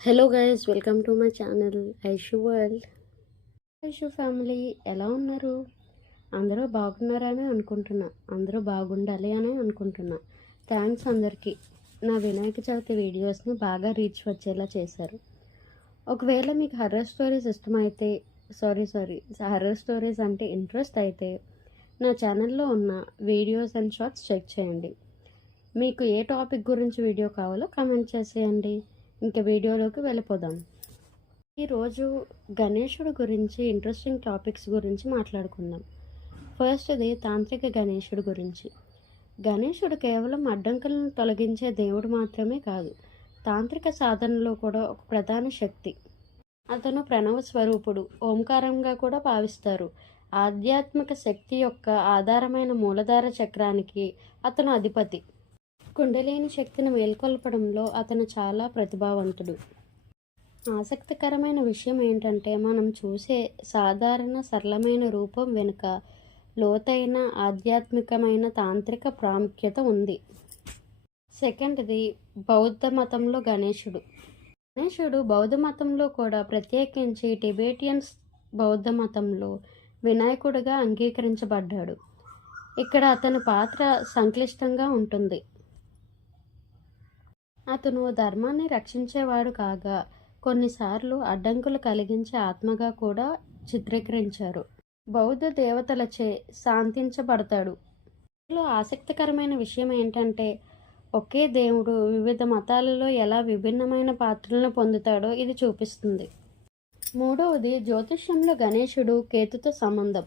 Hello guys, welcome to my channel Aishu world. Aishu family ఎలా ఉన్నారు? అందరూ బాగున్నారని అనుకుంటున్నా. అందరూ బాగుండాలి అని అనుకుంటున్నా. థ్యాంక్స్ అందరికీ. నా వినాయక చవితి వీడియోస్ని బాగా రీచ్ వచ్చేలా చేశారు. ఒకవేళ మీకు హర్రర్ స్టోరీస్ ఇష్టమైతే హర్రర్ స్టోరీస్ అంటే ఇంట్రెస్ట్ అయితే నా ఛానల్లో ఉన్న వీడియోస్ అండ్ షార్ట్స్ చెక్ చేయండి. మీకు ఏ టాపిక్ గురించి వీడియో కావాలో కామెంట్ చేసేయండి. ఇంకా వీడియోలోకి వెళ్ళిపోదాం. ఈరోజు గణేశుడు గురించి ఇంట్రెస్టింగ్ టాపిక్స్ గురించి మాట్లాడుకుందాం. ఫస్ట్ది తాంత్రిక గణేశుడు గురించి. గణేశుడు కేవలం అడ్డంకులను తొలగించే దేవుడు మాత్రమే కాదు, తాంత్రిక సాధనలో కూడా ఒక ప్రధాన శక్తి. అతను ప్రణవ స్వరూపుడు, ఓంకారంగా కూడా భావిస్తారు. ఆధ్యాత్మిక శక్తి యొక్క ఆధారమైన మూలధార చక్రానికి అతను అధిపతి. కుండలిని శక్తిని మేల్కొల్పడంలో అతను చాలా ప్రతిభావంతుడు. ఆసక్తికరమైన విషయం ఏంటంటే, మనం చూసే సాధారణ సరళమైన రూపం వెనుక లోతైన ఆధ్యాత్మికమైన తాంత్రిక ప్రాముఖ్యత ఉంది. సెకండ్ది బౌద్ధ మతంలో గణేశుడు. గణేశుడు బౌద్ధ మతంలో కూడా, ప్రత్యేకించి టిబెటియన్స్ బౌద్ధ మతంలో వినాయకుడిగా అంగీకరించబడ్డాడు. ఇక్కడ అతని పాత్ర సంక్లిష్టంగా ఉంటుంది. అతను ధర్మాన్ని రక్షించేవాడు కాగా, కొన్నిసార్లు అడ్డంకులు కలిగించే ఆత్మగా కూడా చిత్రీకరించారు. బౌద్ధ దేవతలచే శాంతించబడతాడు. ఇందులో ఆసక్తికరమైన విషయం ఏంటంటే, ఒకే దేవుడు వివిధ మతాలలో ఎలా విభిన్నమైన పాత్రలను పొందుతాడో ఇది చూపిస్తుంది. మూడవది జ్యోతిష్యంలో గణేశుడు కేతుతో సంబంధం.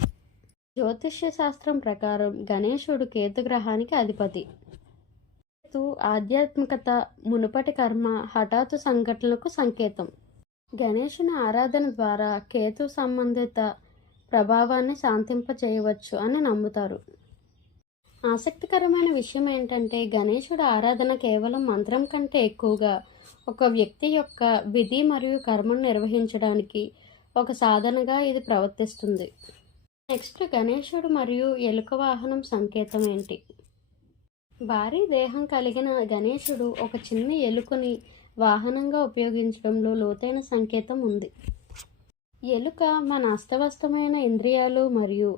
జ్యోతిష్య శాస్త్రం ప్రకారం గణేశుడు కేతు గ్రహానికి అధిపతి. ఆధ్యాత్మికత, మునుపటి కర్మ, హఠాత్తు సంఘటనలకు సంకేతం. గణేశుని ఆరాధన ద్వారా కేతు సంబంధిత ప్రభావాన్ని శాంతింపచేయవచ్చు అని నమ్ముతారు. ఆసక్తికరమైన విషయం ఏంటంటే, గణేశుడు ఆరాధన కేవలం మంత్రం కంటే ఎక్కువగా ఒక వ్యక్తి యొక్క విధి మరియు కర్మను నిర్వహించడానికి ఒక సాధనగా ఇది ప్రవర్తిస్తుంది. నెక్స్ట్, గణేశుడు మరియు ఎలుక వాహనం సంకేతం ఏంటి? భారీ దేహం కలిగిన గణేశుడు ఒక చిన్న ఎలుకని వాహనంగా ఉపయోగించడంలో లోతైన సంకేతం ఉంది. ఎలుక మన అస్తవ్యస్తమైన ఇంద్రియాలు మరియు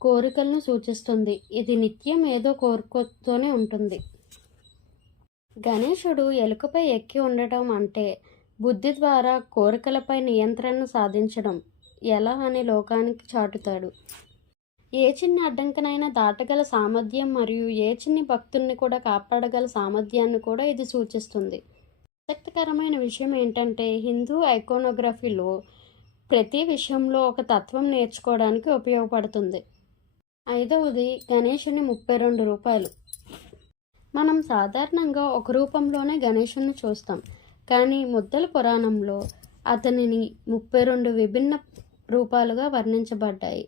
కోరికలను సూచిస్తుంది. ఇది నిత్యం ఏదో కోరుకోతూనే ఉంటుంది. గణేశుడు ఎలుకపై ఎక్కి ఉండటం అంటే బుద్ధి ద్వారా కోరికలపై నియంత్రణ సాధించడం ఎలా అని లోకానికి చాటుతాడు. ఏ చిన్న అడ్డంకినైనా దాటగల సామర్థ్యం మరియు ఏ చిన్ని భక్తుల్ని కూడా కాపాడగల సామర్థ్యాన్ని కూడా ఇది సూచిస్తుంది. ఆసక్తికరమైన విషయం ఏంటంటే, హిందూ ఐకోనోగ్రఫీలో ప్రతి విషయంలో ఒక తత్వం నేర్చుకోవడానికి ఉపయోగపడుతుంది. ఐదవది గణేశుని 32 రూపాయలు. మనం సాధారణంగా ఒక రూపంలోనే గణేశుని చూస్తాం, కానీ ముద్దల పురాణంలో అతనిని 32 విభిన్న రూపాలుగా వర్ణించబడ్డాయి.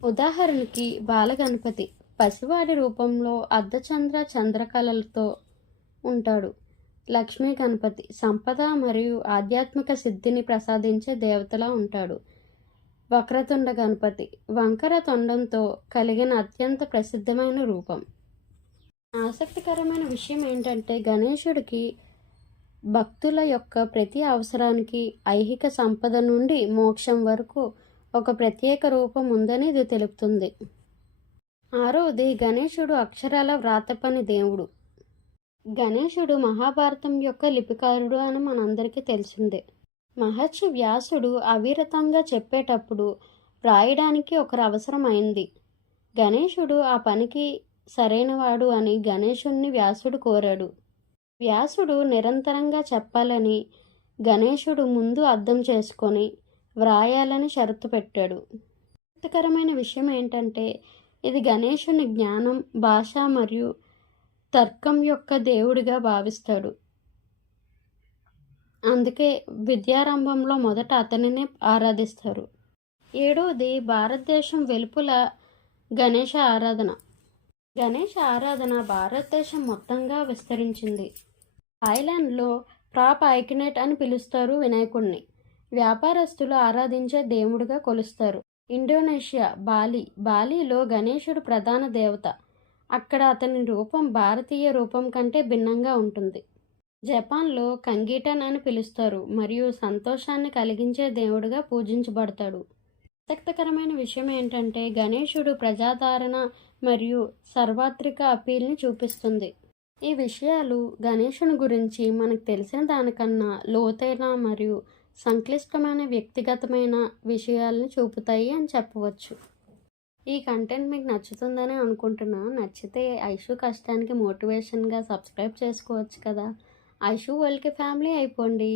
ఉదాహరణకి బాలగణపతి పసివాడి రూపంలో అర్ధచంద్ర చంద్రకళలతో ఉంటాడు. లక్ష్మీ గణపతి సంపద మరియు ఆధ్యాత్మిక సిద్ధిని ప్రసాదించే దేవతలా ఉంటాడు. వక్రతుండ గణపతి వంకర తొండంతో కలిగిన అత్యంత ప్రసిద్ధమైన రూపం. ఆసక్తికరమైన విషయం ఏంటంటే, గణేశుడికి భక్తుల యొక్క ప్రతి అవసరానికి, ఐహిక సంపద నుండి మోక్షం వరకు ఒక ప్రత్యేక రూపం ఉందని ఇది తెలుపుతుంది. ఆరవది గణేశుడు అక్షరాల వ్రాతపని దేవుడు. గణేశుడు మహాభారతం యొక్క లిపికారుడు అని మనందరికీ తెలిసిందే. మహర్షి వ్యాసుడు అవిరతంగా చెప్పేటప్పుడు వ్రాయడానికి ఒకరు అవసరం అయింది. గణేశుడు ఆ పనికి సరైనవాడు అని గణేశుణ్ణి వ్యాసుడు కోరాడు. వ్యాసుడు నిరంతరంగా చెప్పాలని గణేశుడు ముందు అర్థం చేసుకొని వ్రాయాలని షరతు పెట్టాడు. ఆసక్తికరమైన విషయం ఏంటంటే, ఇది గణేశుని జ్ఞానం, భాష మరియు తర్కం యొక్క దేవుడిగా భావిస్తాడు. అందుకే విద్యారంభంలో మొదట అతనినే ఆరాధిస్తారు. ఏడవది భారతదేశం వెలుపల గణేశ ఆరాధన. గణేశ ఆరాధన భారతదేశం మొత్తంగా విస్తరించింది. థాయిలాండ్లో ప్రాప్ ఐకినేట్ అని పిలుస్తారు వినాయకుడిని. వ్యాపారస్తులు ఆరాధించే దేవుడిగా కొలుస్తారు. ఇండోనేషియా బాలీలో గణేశుడు ప్రధాన దేవత. అక్కడ అతని రూపం భారతీయ రూపం కంటే భిన్నంగా ఉంటుంది. జపాన్లో కంగీటన్ అని పిలుస్తారు మరియు సంతోషాన్ని కలిగించే దేవుడిగా పూజించబడతాడు. ఆసక్తికరమైన విషయం ఏంటంటే గణేశుడు ప్రజాదరణ మరియు సార్వత్రిక అపీల్ని చూపిస్తుంది. ఈ విషయాలు గణేశుని గురించి మనకు తెలిసిన దానికన్నా లోతైన మరియు సంక్లిష్టమైన వ్యక్తిగతమైన విషయాల్ని చూపుతాయి అని చెప్పవచ్చు. ఈ కంటెంట్ మీకు నచ్చుతుందని అనుకుంటున్నా. నచ్చితే ఐషు కష్టానికి మోటివేషన్గా సబ్స్క్రైబ్ చేసుకోవచ్చు కదా. ఐషు వరల్డ్‌కి ఫ్యామిలీ అయిపోండి.